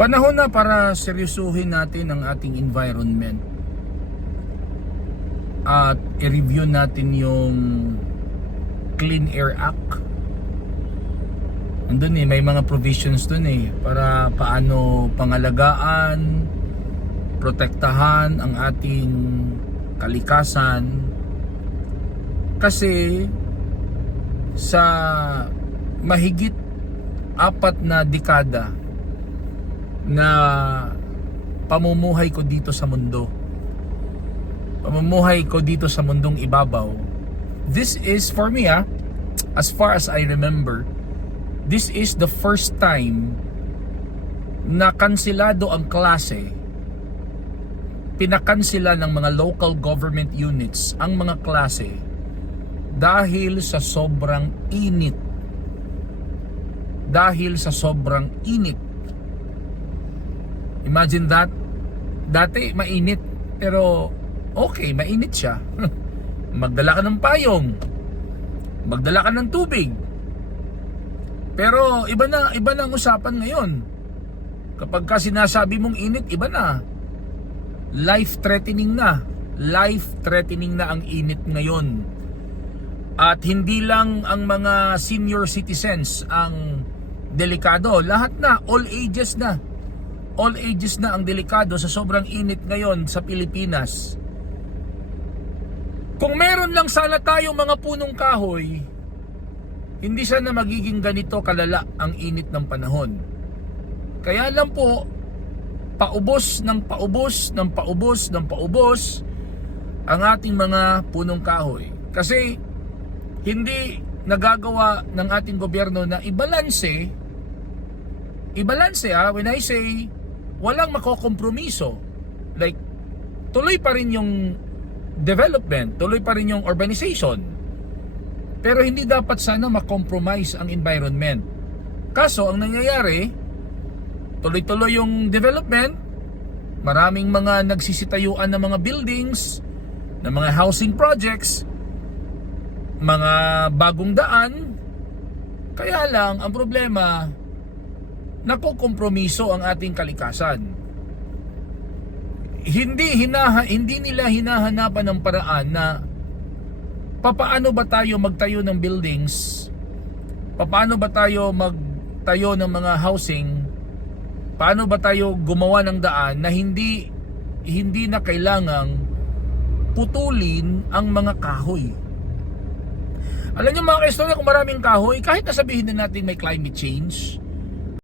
Panahon na para seryosuhin natin ang ating environment at i-review natin yung Clean Air Act. Andun may mga provisions dun para paano pangalagaan, protektahan ang ating kalikasan. Kasi sa mahigit 4 na dekada na pamumuhay ko dito sa mundo, pamumuhay ko dito sa mundong ibabaw, this is for me as far as I remember, this is the first time na kansilado ang klase, pinakansila ng mga local government units ang mga klase dahil sa sobrang init. Dahil sa sobrang init. Imagine that. Dati mainit, pero okay, mainit siya. Magdala ka ng payong, magdala ka ng tubig. Pero iba na ang usapan ngayon. Kapag ka sinasabi mong init, iba na. Life-threatening na. Life-threatening na ang init ngayon. At hindi lang ang mga senior citizens ang delikado. Lahat na, all ages na. All ages na ang delikado sa sobrang init ngayon sa Pilipinas. Kung meron lang sana tayong mga punong kahoy, hindi sana magiging ganito kalala ang init ng panahon. Kaya lang po, paubos ng paubos ng paubos ng paubos ang ating mga punong kahoy. Kasi hindi nagagawa ng ating gobyerno na ibalanse, when I say walang makokompromiso. Like, tuloy pa rin yung development, tuloy pa rin yung urbanization. Pero hindi dapat sana makompromise ang environment. Kaso, ang nangyayari, tuloy-tuloy yung development, maraming mga nagsisitayuan ng mga buildings, ng mga housing projects, mga bagong daan. Kaya lang, ang problema, nakokompromiso ang ating kalikasan. Hindi nila hinahanapan ng paraan na papaano ba tayo magtayo ng buildings, papaano ba tayo magtayo ng mga housing, paano ba tayo gumawa ng daan na hindi na kailangang putulin ang mga kahoy. Alam niyo mga kaistorya, kung maraming kahoy, kahit nasabihin na natin may climate change,